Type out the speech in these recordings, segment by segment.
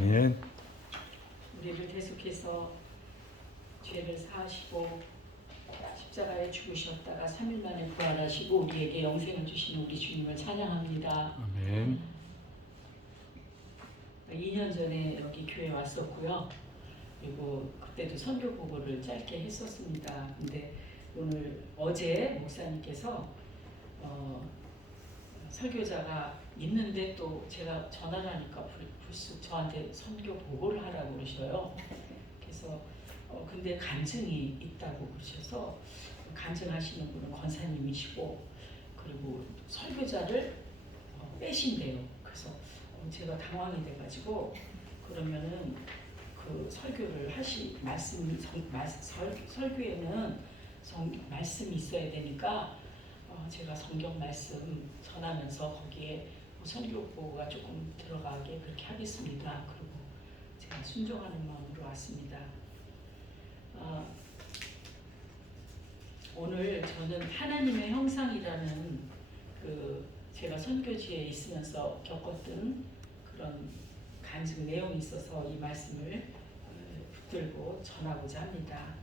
아멘. 우리를 계속해서 죄를 사하시고 십자가에 죽으셨다가 3일 만에 부활하시고 우리에게 영생을 주시는 우리 주님을 찬양합니다. 아멘. 2년 전에 여기 교회 왔었고요. 그리고 그때도 선교 보고를 짧게 했었습니다. 근데 어제 목사님께서 설교자가 있는데 또 제가 전화를 하니까 불쑥 저한테 선교 보고를 하라고 그러셔요. 그래서 근데 간증이 있다고 그러셔서 간증하시는 분은 권사님이시고 그리고 설교자를 빼신대요. 그래서 제가 당황이 돼가지고 그러면은 그 설교를 설교에는 말씀이 있어야 되니까 제가 성경 말씀 전하면서 거기에 선교보가 조금 들어가게 그렇게 하겠습니다. 그리고 제가 순종하는 마음으로 왔습니다. 오늘 저는 하나님의 형상이라는 제가 선교지에 있으면서 겪었던 그런 간증 내용이 있어서 이 말씀을 붙들고 전하고자 합니다.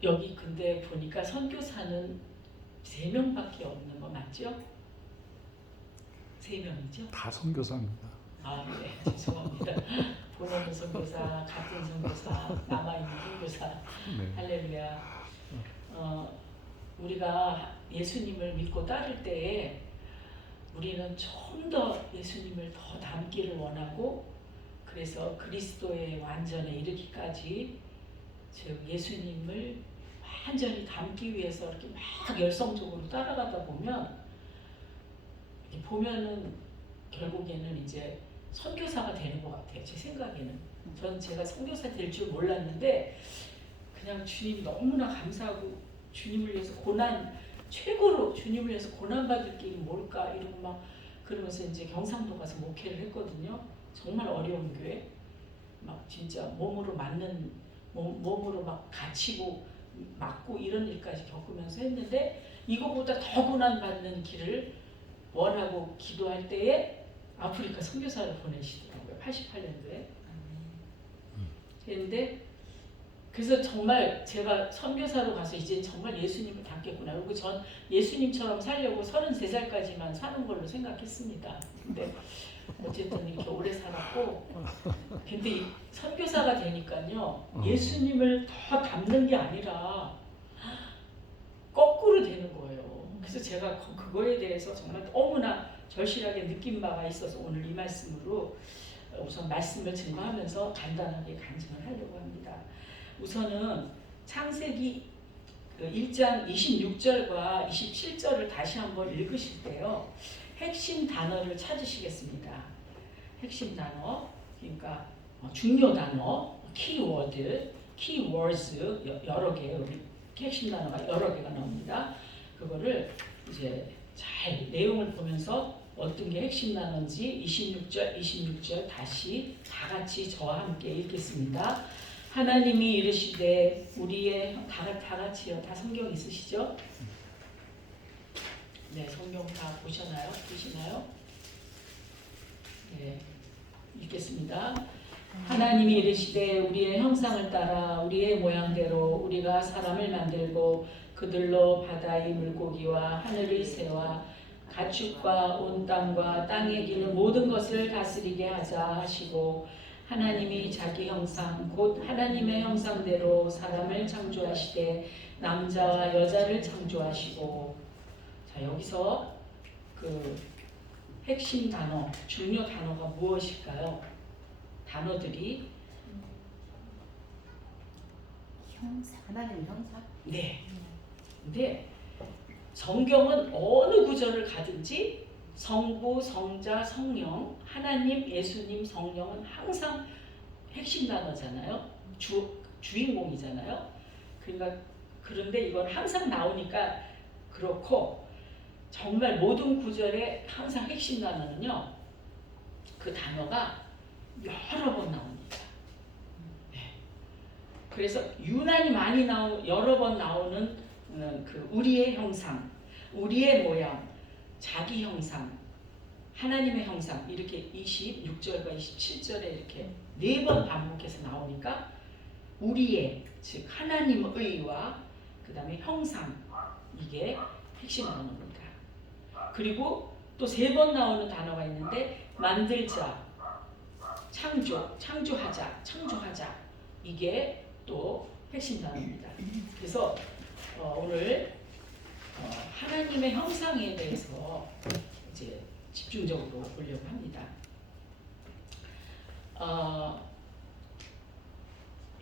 여기 근데 보니까 선교사는 3명밖에 없는 거 맞죠? 3명이죠? 다 선교사입니다. 네, 죄송합니다. 보내는 선교사, 같은 선교사, 남아있는 선교사. 네. 할렐루야. 우리가 예수님을 믿고 따를 때에 우리는 좀 더 예수님을 더 닮기를 원하고 그래서 그리스도의 완전에 이르기까지 즉 예수님을 완전히 닮기 위해서 이렇게 막 열성적으로 따라가다 보면은 결국에는 이제 선교사가 되는 것 같아요. 제 생각에는. 저는 제가 선교사 될 줄 몰랐는데 그냥 주님 너무나 감사하고 주님을 위해서 최고로 주님을 위해서 고난받을 길이 뭘까 이러고 막 그러면서 이제 경상도 가서 목회를 했거든요. 정말 어려운 교회. 막 진짜 몸으로 막 갇히고 맞고 이런 일까지 겪으면서 했는데 이거보다 더 고난받는 길을 원하고 기도할 때에 아프리카 선교사를 보내시더라고요. 88년도에. 그런데 그래서 정말 제가 선교사로 가서 이제 정말 예수님을 닮겠구나. 그리고 전 예수님처럼 살려고 33살까지만 사는 걸로 생각했습니다. 근데 어쨌든 이렇게 오래 살았고 근데 선교사가 되니까요. 예수님을 더 닮는 게 아니라 거꾸로 되는 거예요. 그래서 제가 그거에 대해서 정말 너무나 절실하게 느낀 바가 있어서 오늘 이 말씀으로 우선 말씀을 증거하면서 간단하게 간증을 하려고 합니다. 우선은 창세기 1장 26절과 27절을 다시 한번 읽으실 때요. 핵심 단어를 찾으시겠습니다. 핵심 단어, 그러니까 중요 단어, 키워드스 여러 개요. 핵심 단어가 여러 개가 나옵니다. 그거를 이제 잘 내용을 보면서 어떤 게 핵심 단어인지 26절 다시 다 같이 저와 함께 읽겠습니다. 하나님이 이르시되 우리의 다 같이요. 다 성경 있으시죠? 네, 성경 다 보시나요? 네, 읽겠습니다. 하나님이 이르시되 우리의 형상을 따라 우리의 모양대로 우리가 사람을 만들고 그들로 바다의 물고기와 하늘의 새와 가축과 온 땅과 땅에 기는 모든 것을 다스리게 하자 하시고 하나님이 자기 형상 곧 하나님의 형상대로 사람을 창조하시되 남자와 여자를 창조하시고 자 여기서 그 핵심 단어 중요 단어가 무엇일까요? 단어들이 하나님 형상? 네. 근데 성경은 어느 구절을 가든지 성부, 성자, 성령, 하나님, 예수님, 성령은 항상 핵심 단어잖아요. 주인공이잖아요. 그런데 이건 항상 나오니까 그렇고 정말 모든 구절에 항상 핵심 단어는요. 그 단어가 여러 번 나옵니다. 네. 그래서 유난히 많이 여러 번 나오는 그 우리의 형상, 우리의 모양, 자기 형상, 하나님의 형상 이렇게 26절과 27절에 이렇게 4번 반복해서 나오니까 우리의 즉 하나님의와 그 다음에 형상 이게 핵심 단어입니다. 그리고 또 3번 나오는 단어가 있는데 만들자, 창조하자 이게 또 핵심 단어입니다. 그래서 오늘 하나님의 형상에 대해서 이제 집중적으로 보려고 합니다.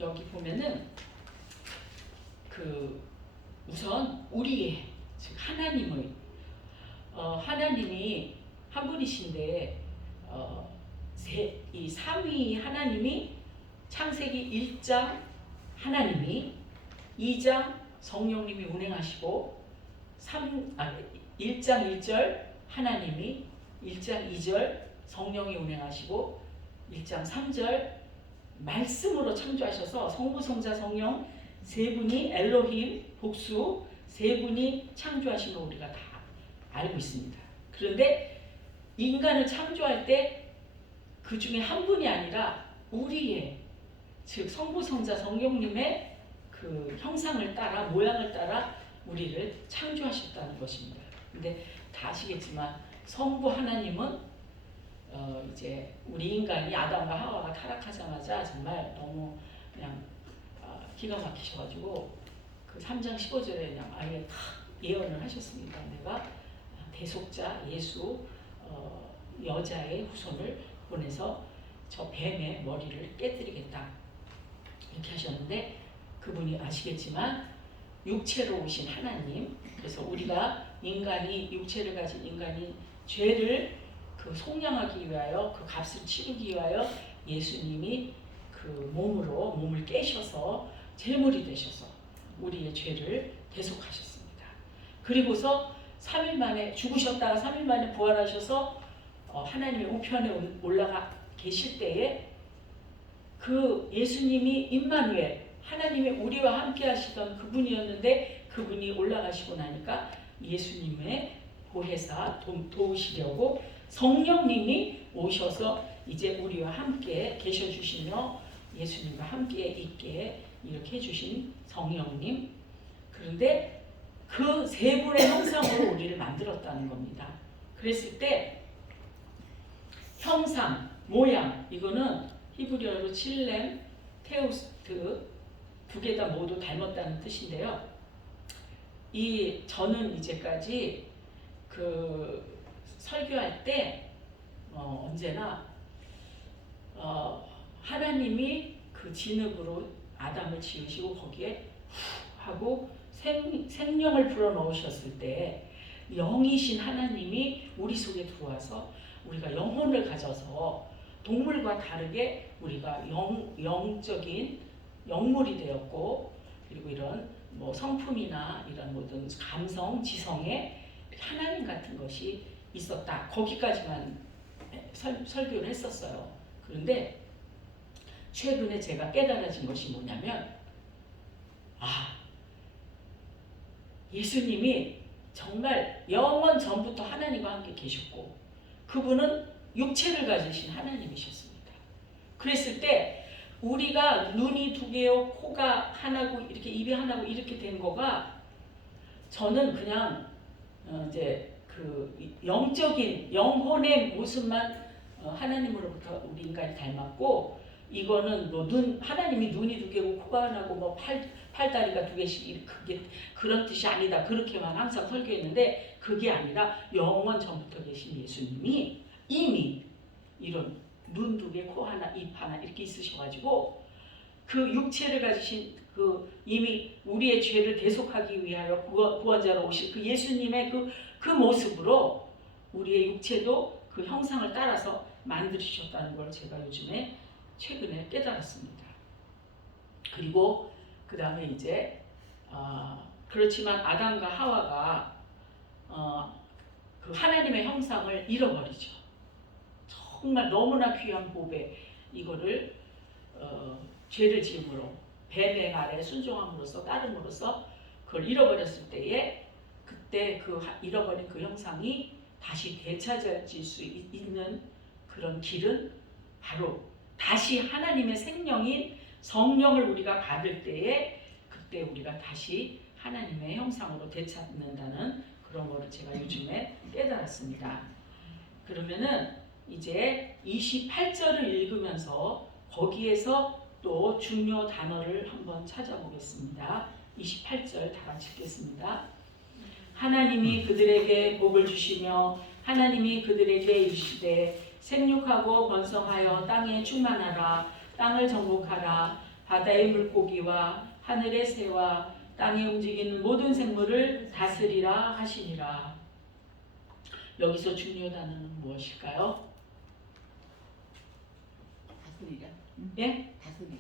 여기 보면은 그 우선 우리의 즉 하나님의 하나님이 한 분이신데 이 삼위 하나님이 창세기 1장 하나님이 2장 성령님이 운행하시고 1장 1절 하나님이 1장 2절 성령이 운행하시고 1장 3절 말씀으로 창조하셔서 성부 성자 성령 세 분이 엘로힘 복수 세 분이 창조하신 거 우리가 다 알고 있습니다. 그런데 인간을 창조할 때 그 중에 한 분이 아니라 우리의 즉 성부 성자 성령님의 그 형상을 따라 모양을 따라 우리를 창조하셨다는 것입니다. 근데 다 아시겠지만 성부 하나님은 이제 우리 인간이 아담과 하와가 타락하자마자 정말 너무 그냥 기가 막히셔가지고 그 3장 15절에 그냥 아예 다 예언을 하셨습니다. 내가 대속자 예수 여자의 후손을 보내서 저 뱀의 머리를 깨뜨리겠다 이렇게 하셨는데 그분이 아시겠지만 육체로 오신 하나님 그래서 우리가 인간이 육체를 가진 인간이 죄를 그 속량하기 위하여 그 값을 치르기 위하여 예수님이 그 몸을 깨셔서 제물이 되셔서 우리의 죄를 대속하셨습니다. 그리고서 3일 만에 죽으셨다가 3일 만에 부활하셔서 하나님의 우편에 올라가 계실 때에 그 예수님이 임마누엘 하나님이 우리와 함께 하시던 그분이었는데 그분이 올라가시고 나니까 예수님의 보혜사 도우시려고 성령님이 오셔서 이제 우리와 함께 계셔 주시며 예수님과 함께 있게 이렇게 해주신 성령님 그런데 그 세 분의 형상으로 우리를 만들었다는 겁니다. 그랬을 때 형상, 모양 이거는 히브리어로 칠렘, 테우스트 두 개 다 모두 닮았다는 뜻인데요. 저는 이제까지 그 설교할 때 언제나 하나님이 그 진흙으로 아담을 지으시고 거기에 하고 생명을 불어넣으셨을 때 영이신 하나님이 우리 속에 들어와서 우리가 영혼을 가져서 동물과 다르게 우리가 영적인 영물이 되었고 그리고 이런 뭐 성품이나 이런 모든 감성, 지성에 하나님 같은 것이 있었다. 거기까지만 설교를 했었어요. 그런데 최근에 제가 깨달아진 것이 뭐냐면 예수님이 정말 영원 전부터 하나님과 함께 계셨고 그분은 육체를 가지신 하나님이셨습니다. 그랬을 때 우리가 눈이 두 개요, 코가 하나고 이렇게 입이 하나고 이렇게 된 거가 저는 그냥 이제 그 영적인 영혼의 모습만 하나님으로부터 우리 인간이 닮았고 이거는 뭐 하나님이 눈이 두 개고 코가 하나고 뭐 팔다리가 두 개씩 그게 그런 뜻이 아니다. 그렇게만 항상 설교했는데 그게 아니라 영원 전부터 계신 예수님이 이미 이런 눈 두 개, 코 하나, 입 하나 이렇게 있으셔가지고 그 육체를 가지신 그 이미 우리의 죄를 대속하기 위하여 구원자로 오실 그 예수님의 그 모습으로 우리의 육체도 그 형상을 따라서 만드셨다는 걸 제가 요즘에 최근에 깨달았습니다. 그리고 그 다음에 이제 그렇지만 아담과 하와가 그 하나님의 형상을 잃어버리죠. 정말 너무나 귀한 보배 이거를 죄를 지음으로 뱀의 말에 순종함으로써 따름으로써 그걸 잃어버렸을 때에 그때 그 잃어버린 그 형상이 다시 되찾아질 수 있는 그런 길은 바로 다시 하나님의 생명인 성령을 우리가 받을 때에 그때 우리가 다시 하나님의 형상으로 되찾는다는 그런 거를 제가 요즘에 깨달았습니다. 그러면은 이제 28절을 읽으면서 거기에서 또 중요 단어를 한번 찾아보겠습니다. 28절 다 같이 읽겠습니다. 하나님이 그들에게 복을 주시며 하나님이 그들에게 이르시되 생육하고 번성하여 땅에 충만하라. 땅을 정복하라. 바다의 물고기와 하늘의 새와 땅에 움직이는 모든 생물을 다스리라 하시니라. 여기서 중요 단어는 무엇일까요? 다스리라. 예? 다스리라.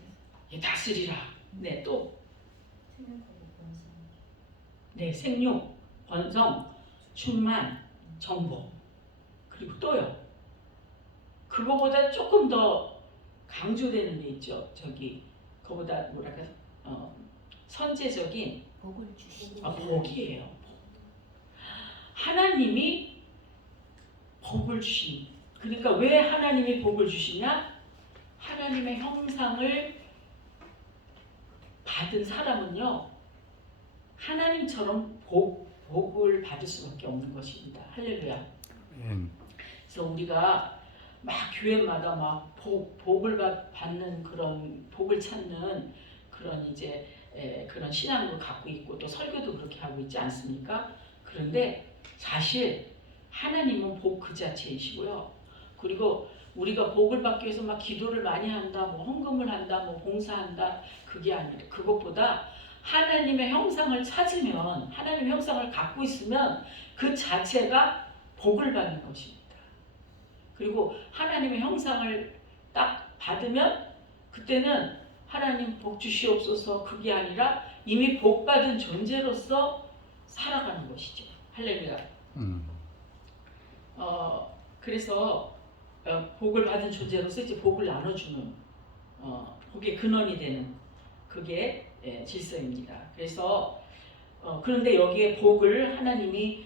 예, 다스리라. 네, 또 생육하고 번성. 네, 생육, 번성, 충만, 정복. 그리고 또요. 그거보다 조금 더 강조되는 게 있죠. 저기 그거보다 뭐랄까 선제적인 복을 주시고. 복이에요. 하나님이 복을 주신. 그러니까 왜 하나님이 복을 주시냐? 하나님의 형상을 받은 사람은요, 하나님처럼 복을 받을 수밖에 없는 것입니다. 할렐루야. 그래서 우리가 막 교회마다 막 복을 받는 그런 복을 찾는 그런 이제 그런 신앙을 갖고 있고 또 설교도 그렇게 하고 있지 않습니까? 그런데 사실 하나님은 복 그 자체이시고요. 그리고 우리가 복을 받기 위해서 막 기도를 많이 한다, 뭐 헌금을 한다, 뭐 봉사한다, 그게 아니라 그것보다 하나님의 형상을 찾으면, 하나님의 형상을 갖고 있으면 그 자체가 복을 받는 것입니다. 그리고 하나님의 형상을 딱 받으면 그때는 하나님 복 주시옵소서 그게 아니라 이미 복 받은 존재로서 살아가는 것이죠. 할렐루야. 그래서 복을 받은 존재로서 이제 복을 나눠주는 복의 근원이 되는 그게 질서입니다. 그래서 그런데 여기에 복을 하나님의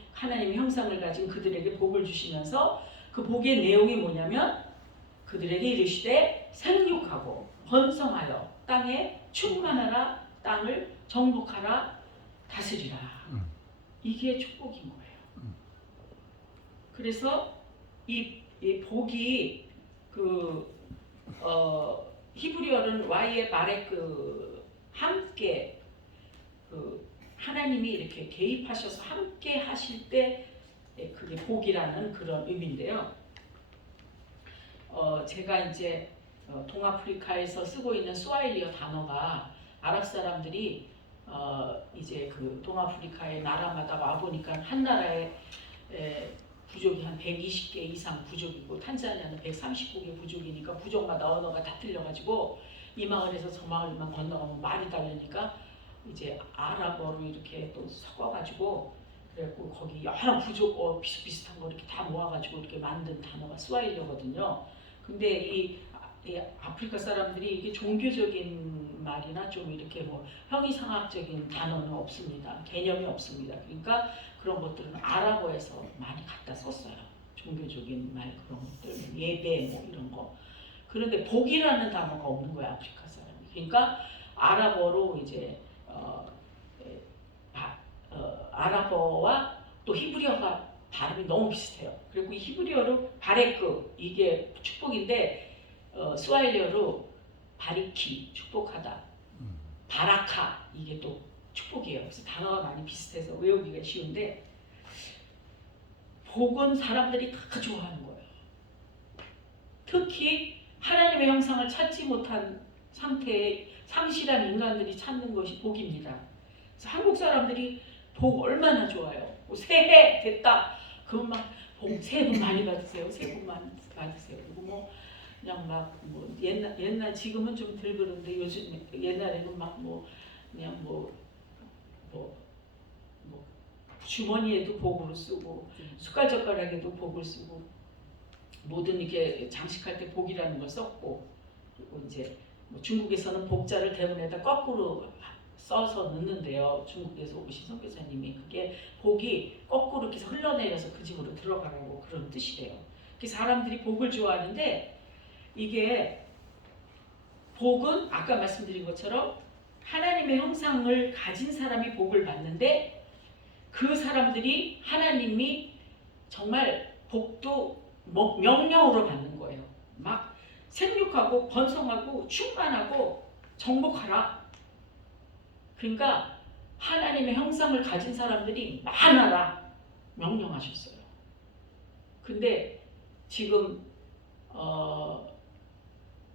형상을 가진 그들에게 복을 주시면서 그 복의 내용이 뭐냐면 그들에게 이르시되 생육하고 번성하여 땅에 충만하라. 땅을 정복하라. 다스리라. 이게 축복인 거예요. 그래서 이 복이 히브리어는 와이의 바레 함께 하나님이 이렇게 개입하셔서 함께 하실 때 그게 복이라는 그런 의미인데요. 제가 이제 동아프리카에서 쓰고 있는 스와힐리어 단어가 아랍 사람들이 이제 그 동아프리카의 나라마다 와 보니까 한 나라에 부족이 한 120개 이상 부족이고 탄자니아는 139개 부족이니까 부족마다 언어가 다 틀려가지고 이 마을에서 저 마을만 건너가면 말이 다르니까 이제 아랍어로 이렇게 또 섞어가지고 그래갖고 거기 여러 부족 비슷비슷한 거 이렇게 다 모아가지고 이렇게 만든 단어가 스와힐리어거든요. 근데 이 아프리카 사람들이 이게 종교적인 말이나 좀 이렇게 뭐 형이상학적인 단어는 없습니다. 개념이 없습니다. 그러니까 그런 것들은 아랍어에서 많이 갖다 썼어요. 종교적인 말 그런 것들, 예배 뭐 이런 거. 그런데 복이라는 단어가 없는 거야 아프리카 사람이. 그러니까 아랍어로 이제 아랍어와 또 히브리어가 발음이 너무 비슷해요. 그리고 이 히브리어로 바레크 이게 축복인데 스와힐리어로 바리키 축복하다, 바라카 이게 또 축복이에요. 그래서 단어가 많이 비슷해서 외우기가 쉬운데 복은 사람들이 다 좋아하는 거예요. 특히 하나님의 형상을 찾지 못한 상태의 상실한 인간들이 찾는 것이 복입니다. 그래서 한국 사람들이 복 얼마나 좋아요. 뭐 새해 됐다. 그건 막 새해 복 많이 받으세요. 새해 복 많이 받으세요. 그리고 뭐 그냥 막 뭐 옛날 지금은 좀 덜 그런데 요즘 옛날에는 막 뭐 그냥 뭐 주머니에도 복으로 쓰고 숟갈젓가락에도 복을 쓰고 모든 이게 장식할 때 복이라는 걸 썼고 그리고 이제 뭐 중국에서는 복자를 대문에다 거꾸로 써서 넣는데요. 중국에서 오신 선교사님이 그게 복이 거꾸로 이렇게 해서 흘러내려서 그 집으로 들어가라고 그런 뜻이래요. 사람들이 복을 좋아하는데 이게 복은 아까 말씀드린 것처럼 하나님의 형상을 가진 사람이 복을 받는데 그 사람들이 하나님이 정말 복도 명령으로 받는 거예요. 막 생육하고 번성하고 충만하고 정복하라. 그러니까 하나님의 형상을 가진 사람들이 많아라 명령하셨어요. 근데 지금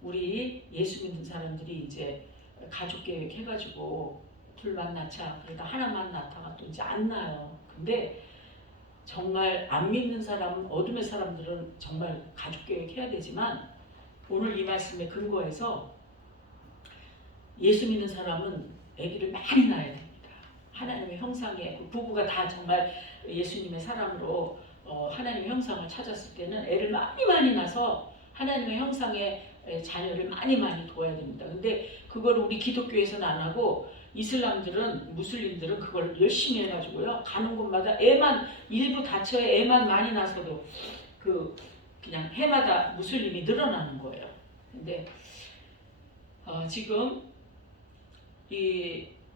우리 예수 믿는 사람들이 이제 가족 계획 해가지고 둘만 낳자 그러다 하나만 낳다가 또 이제 안 낳아요. 근데 정말 안 믿는 사람, 어둠의 사람들은 정말 가족 계획 해야 되지만 오늘 이 말씀에 근거해서 예수 믿는 사람은 아기를 많이 낳아야 됩니다. 하나님의 형상에 부부가 다 정말 예수님의 사람으로 하나님의 형상을 찾았을 때는 애를 많이 낳아서 하나님의 형상의 자녀를 많이 둬야 됩니다. 근데 그걸 우리 기독교에서는 안 하고 이슬람들은 무슬림들은 그걸 열심히 해가지고요. 가는 곳마다 애만 일부 다처에 애만 많이 낳아서도 그냥 해마다 무슬림이 늘어나는 거예요. 근데 지금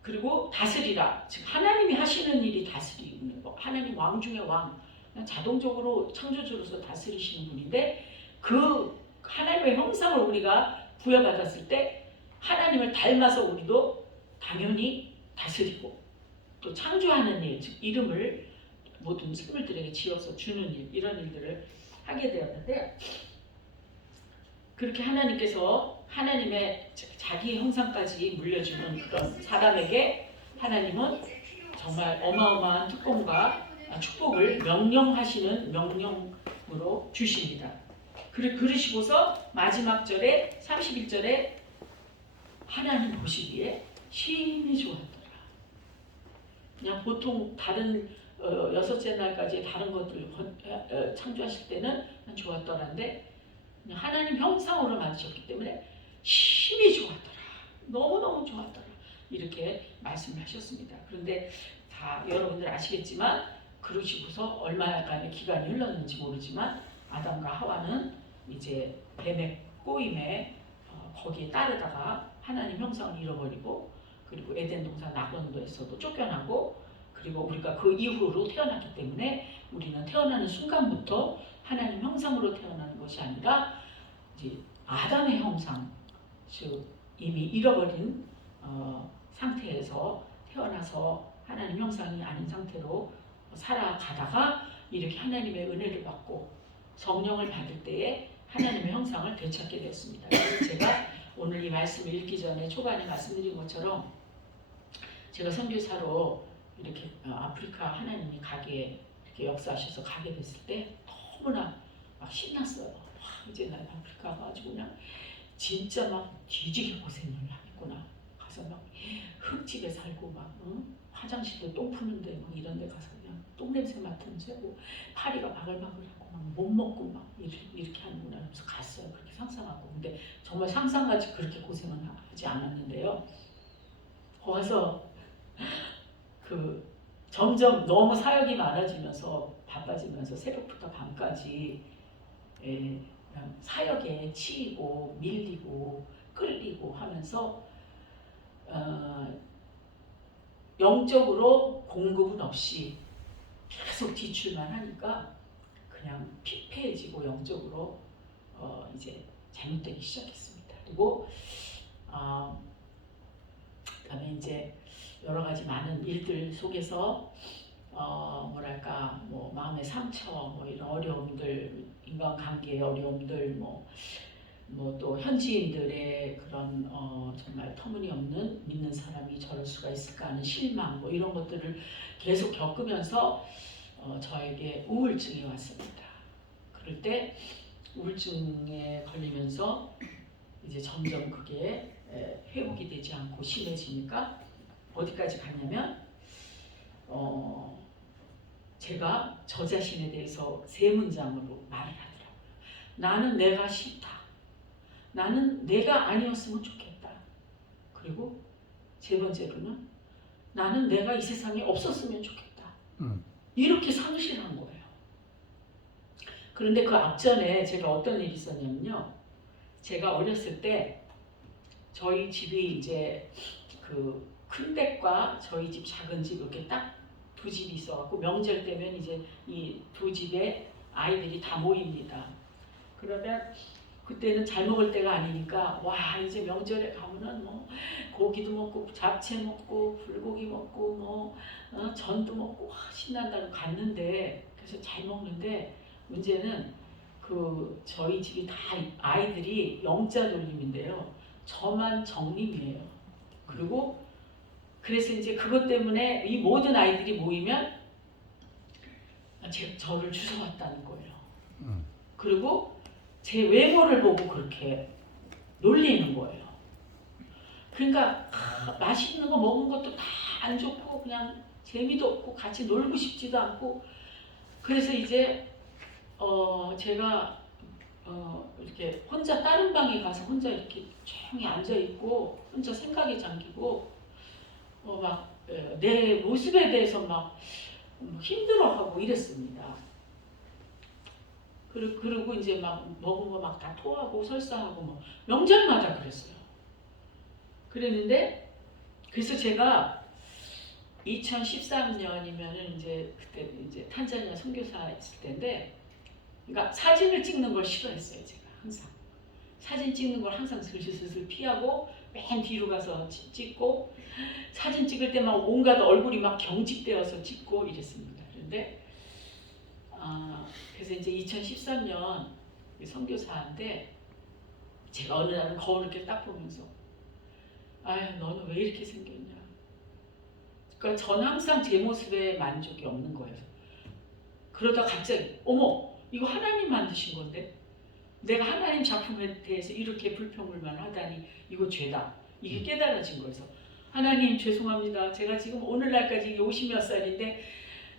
그리고 다스리라. 즉 하나님이 하시는 일이 다스리는 거. 하나님 왕 중에 왕. 그냥 자동적으로 창조주로서 다스리시는 분인데 그 하나님의 형상을 우리가 부여받았을 때 하나님을 닮아서 우리도 당연히 다스리고 또 창조하는 일, 즉 이름을 모든 생물들에게 지어서 주는 일, 이런 일들을 하게 되었는데 그렇게 하나님께서 하나님의 자기 형상까지 물려주는 그런 사람에게 하나님은 정말 어마어마한 특권과 축복을 명령하시는 명령으로 주십니다. 그러시고서 마지막 절에 31절에 하나님 보시기에 심히 좋았더라. 그냥 보통 다른 여섯째 날까지 다른 것들 창조하실 때는 좋았더라인데 하나님 형상으로 만드셨기 때문에 심히 좋았더라. 너무너무 좋았더라. 이렇게 말씀을 하셨습니다. 그런데 다 여러분들 아시겠지만 그러시고서 얼마간의 기간이 흘렀는지 모르지만 아담과 하와는 이제 뱀의 꼬임에 거기에 따르다가 하나님 형상을 잃어버리고 그리고 에덴 동산 낙원도에서도 쫓겨나고 그리고 우리가 그 이후로 태어났기 때문에 우리는 태어나는 순간부터 하나님 형상으로 태어나는 것이 아니라 이제 아담의 형상, 즉 이미 잃어버린 상태에서 태어나서 하나님 형상이 아닌 상태로 살아가다가 이렇게 하나님의 은혜를 받고 성령을 받을 때에 하나님의 형상을 되찾게 되었습니다. 그래서 제가 오늘 이 말씀을 읽기 전에 초반에 말씀드린 것처럼 제가 선교사로 이렇게 아프리카 하나님이 이렇게 역사하셔서 가게 됐을 때 너무나 막 신났어요. 이제 난 아프리카 가가지고 그냥 진짜 막 뒤지게 고생을 하겠구나. 가서 막 흙집에 살고 막 화장실도 똥 푸는데 막 이런 데 가서 그냥 똥냄새 맡으면서 파리가 바글바글하고 막 못 먹고 막 이렇게 하는구나 하면서 갔어요. 그렇게 상상하고. 근데 정말 상상까지 그렇게 고생은 하지 않았는데요. 거기서 점점 너무 사역이 많아지면서 바빠지면서 새벽부터 밤까지 그냥 사역에 치이고 밀리고 끌리고 하면서 영적으로 공급은 없이 계속 지출만 하니까 그냥 피폐해지고 영적으로 이제 잘못되기 시작했습니다. 그리고 그다음에 이제 여러 가지 많은 일들 속에서 뭐랄까 뭐 마음의 상처, 뭐 이런 어려움들, 인간관계의 어려움들, 뭐 또 현지인들의 그런 정말 터무니없는 믿는 사람이 저럴 수가 있을까 하는 실망, 뭐 이런 것들을 계속 겪으면서 저에게 우울증이 왔습니다. 그럴 때 우울증에 걸리면서 이제 점점 그게 회복이 되지 않고 심해지니까 어디까지 갔냐면 제가 저 자신에 대해서 3문장으로 말을 하더라고요. 나는 내가 싫다. 나는 내가 아니었으면 좋겠다. 그리고 세 번째로는 나는 내가 이 세상에 없었으면 좋겠다. 이렇게 상실한 거예요. 그런데 그 앞전에 제가 어떤 일이 있었냐면요. 제가 어렸을 때 저희 집이 이제 그 큰 댁과 저희 집 작은 집 이렇게 딱 두 집이 있어갖고 명절 때면 이제 이 두 집에 아이들이 다 모입니다. 그러면 그때는 잘 먹을 때가 아니니까 와 이제 명절에 가면은 뭐 고기도 먹고 잡채 먹고 불고기 먹고 뭐 전도 먹고 와, 신난다고 갔는데 그래서 잘 먹는데 문제는 그 저희 집이 다 아이들이 영자 돌림인데요. 저만 정림이에요. 그리고 그래서 이제 그것 때문에 이 모든 아이들이 모이면 저를 주워왔다는 거예요. 그리고 제 외모를 보고 그렇게 놀리는 거예요. 그러니까 맛있는 거 먹은 것도 다 안 좋고 그냥 재미도 없고 같이 놀고 싶지도 않고 그래서 이제 제가 이렇게 혼자 다른 방에 가서 혼자 이렇게 조용히 앉아 있고 혼자 생각에 잠기고 막 내 모습에 대해서 막 힘들어하고 이랬습니다. 그리고 이제 막 먹은 거 막 다 토하고 설사하고 뭐 명절마다 그랬어요. 그랬는데 그래서 제가 2013년이면은 이제 그때 이제 탄자니아 선교사 있을 때인데, 그러니까 사진을 찍는 걸 싫어했어요. 제가 항상 사진 찍는 걸 항상 슬슬 피하고 맨 뒤로 가서 찍고 사진 찍을 때 막 온갖 얼굴이 막 경직되어서 찍고 이랬습니다. 그런데 그래서 이제 2013년 선교사인데 제가 어느 날은 거울을 이렇게 딱 보면서 아유 너는 왜 이렇게 생겼냐. 그러니까 전 항상 제 모습에 만족이 없는 거예요. 그러다 갑자기 어머 이거 하나님 만드신 건데 내가 하나님 작품에 대해서 이렇게 불평불만 하다니 이거 죄다. 이게 깨달아진 거여서 하나님 죄송합니다. 제가 지금 오늘날까지 50몇 살인데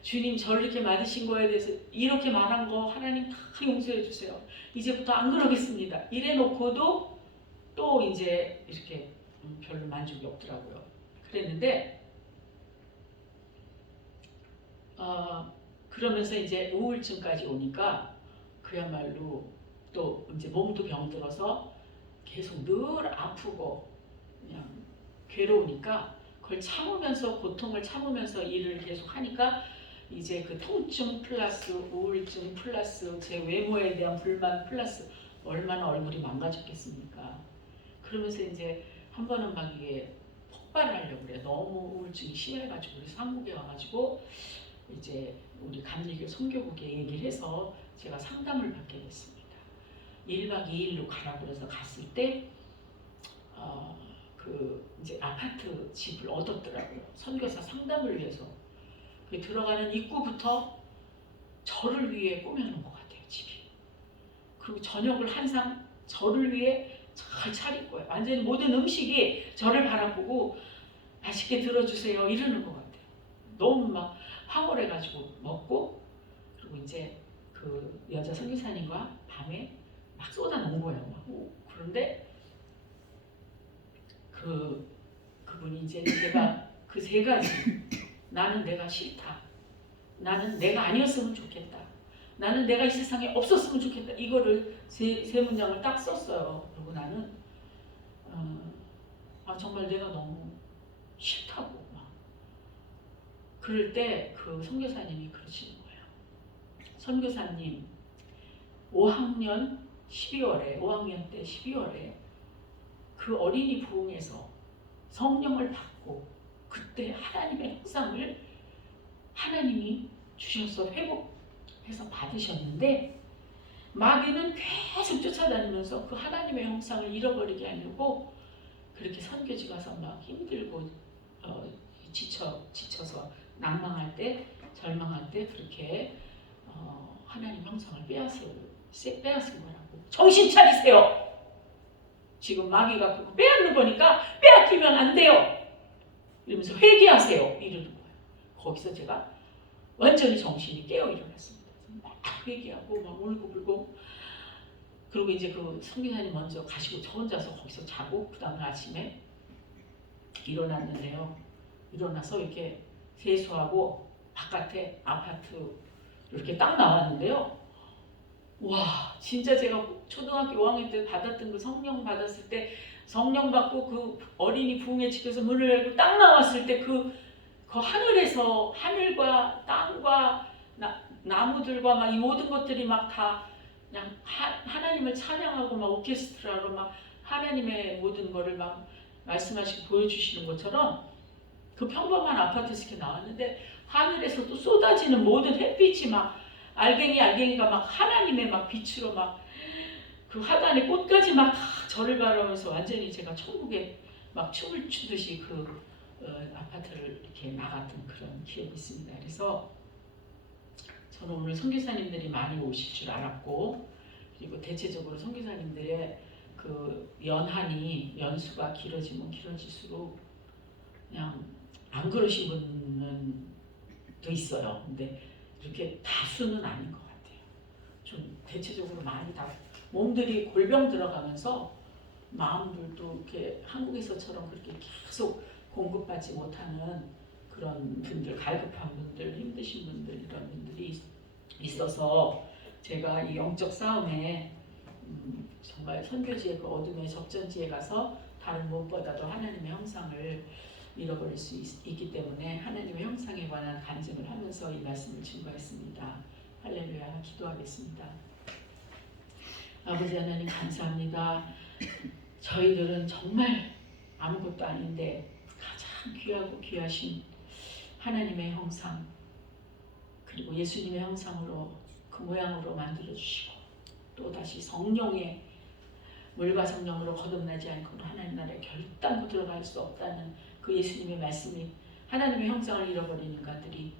주님 저를 이렇게 만드신 거에 대해서 이렇게 말한 거 하나님 다 용서해 주세요. 이제부터 안 그러겠습니다. 이래놓고도 또 이제 이렇게 별로 만족이 없더라고요. 그랬는데 그러면서 이제 우울증까지 오니까 그야말로 또 이제 몸도 병들어서 계속 늘 아프고 그냥 괴로우니까 그걸 참으면서 고통을 참으면서 일을 계속 하니까 이제 그 통증 플러스 우울증 플러스 제 외모에 대한 불만 플러스 얼마나 얼굴이 망가졌겠습니까. 그러면서 이제 한 번은 막 이게 폭발하려고 그래. 너무 우울증이 심해가지고 그래서 한국에 와가지고 이제 우리 감리교 선교국에 얘기를 해서 제가 상담을 받게 됐습니다. 1박 2일로 가라고 해서 갔을 때 그 이제 아파트 집을 얻었더라고요. 선교사 상담을 위해서. 들어가는 입구부터 저를 위해 꾸며놓은 것 같아요, 집이. 그리고 저녁을 항상 저를 위해 잘 차릴 거예요. 완전히 모든 음식이 저를 바라보고 맛있게 들어주세요 이러는 것 같아요. 너무 막 황홀해가지고 먹고 그리고 이제 그 여자 선교사님과 밤에 막 쏟아놓은 거예요. 막. 그런데 그분이 이제 제가 그 세 가지 나는 내가 싫다. 나는 내가 아니었으면 좋겠다. 나는 내가 이 세상에 없었으면 좋겠다. 이거를 세 문장을 딱 썼어요. 그리고 나는 정말 내가 너무 싫다고 막 그럴 때 그 선교사님이 그러시는 거예요. 선교사님 5학년 때 12월에 그 어린이 부흥에서 성령을 받고 그때 하나님의 형상을 하나님이 주셔서 회복해서 받으셨는데 마귀는 계속 쫓아다니면서 그 하나님의 형상을 잃어버리게 하려고 그렇게 선교지 가서 막 힘들고 지쳐서 낭망할 때 절망할 때 그렇게 하나님 형상을 빼앗은 거라고. 정신 차리세요. 지금 마귀가 그거 빼앗는 거니까 빼앗기면 안 돼요. 이러면서 회개하세요. 이러는 거예요. 거기서 제가 완전히 정신이 깨어 일어났습니다. 막 회개하고 막 울고 그리고 이제 그 선교사님 먼저 가시고 저 혼자서 거기서 자고 그 다음에 아침에 일어났는데요. 일어나서 이렇게 세수하고 바깥에 아파트 이렇게 딱 나왔는데요. 와, 진짜 제가 초등학교 5학년 때 받았던 그 성령 받았을 때 성령 받고 그 어린이 부흥회 집에서 문을 열고 딱 나왔을 때 그 하늘에서 하늘과 땅과 나무들과 막 이 모든 것들이 막 다 그냥 하나님을 찬양하고 막 오케스트라로 막 하나님의 모든 거를 막 말씀하시고 보여주시는 것처럼 그 평범한 아파트에서 이렇게 나왔는데 하늘에서 또 쏟아지는 모든 햇빛이 막 알갱이가 막 하나님의 막 빛으로 막 그 하단의 꽃까지 막 저를 바라보면서 완전히 제가 천국에 막 춤을 추듯이 그 아파트를 이렇게 나갔던 그런 기억이 있습니다. 그래서 저는 오늘 선교사님들이 많이 오실 줄 알았고, 그리고 대체적으로 선교사님들의 그 연수가 길어지면 길어질수록 그냥 안 그러신 분은 또 있어요. 근데 이렇게 다수는 아닌 것 같아요. 좀 대체적으로 많이 다 몸들이 골병 들어가면서 마음들도 이렇게 한국에서처럼 그렇게 계속 공급받지 못하는 그런 분들, 갈급한 분들, 힘드신 분들, 이런 분들이 있어서 제가 이 영적 싸움에 정말 선교지의 그 어둠의 적전지에 가서 다른 무엇보다도 하나님의 형상을 잃어버릴 수 있기 때문에 하나님의 형상에 관한 간증을 하면서 이 말씀을 증거했습니다. 할렐루야. 기도하겠습니다. 아버지 하나님 감사합니다. 저희들은 정말 아무것도 아닌데 가장 귀하고 귀하신 하나님의 형상, 그리고 예수님의 형상으로 그 모양으로 만들어주시고 또다시 성령의 물과 성령으로 거듭나지 않고는 하나님 나라에 결단코 들어갈 수 없다는 그 예수님의 말씀이 하나님의 형상을 잃어버린 인간들이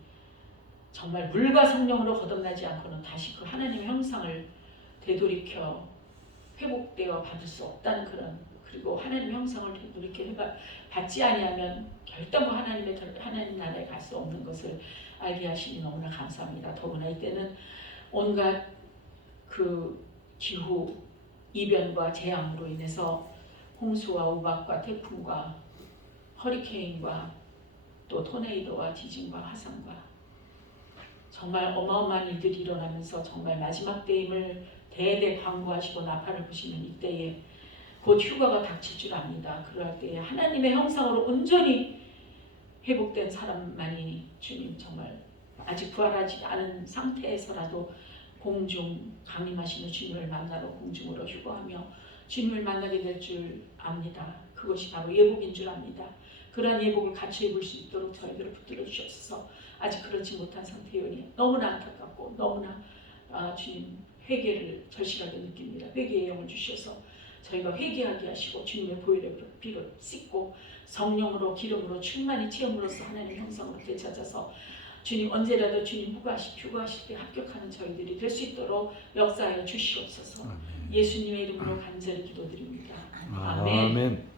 정말 물과 성령으로 거듭나지 않고는 다시 그 하나님의 형상을 되돌이켜 회복되어 받을 수 없다는 그런, 그리고 하나님의 형상을 되돌이켜 받지 아니하면 결단코 하나님 나라에 갈 수 없는 것을 알게 하시니 너무나 감사합니다. 더구나 이때는 온갖 그 기후 이변과 재앙으로 인해서 홍수와 우박과 태풍과 허리케인과 또 토네이도와 지진과 화산과 정말 어마어마한 일들이 일어나면서 정말 마지막 때임을 대대 광고하시고 나팔을 부시는 이때에 곧 휴가가 닥칠 줄 압니다. 그럴 때에 하나님의 형상으로 온전히 회복된 사람만이 주님 정말 아직 부활하지 않은 상태에서라도 공중 강림하시는 주님을 만나러 공중으로 휴거하며 주님을 만나게 될 줄 압니다. 그것이 바로 예복인 줄 압니다. 그러한 예복을 같이 입을 수 있도록 저희들을 붙들어 주시옵소서. 아직 그렇지 못한 상태이니 너무나 안타깝고 너무나 주님 회개를 절실하게 느낍니다. 회개의 영을 주셔서 저희가 회개하게 하시고 주님의 보혈의 피로 씻고 성령으로 기름으로 충만히 체험으로써 하나님의 형상으로 되찾아서 주님 언제라도 주님 휴거하실 때 합격하는 저희들이 될 수 있도록 역사하여 주시옵소서. 예수님의 이름으로 간절히 기도드립니다. 아멘.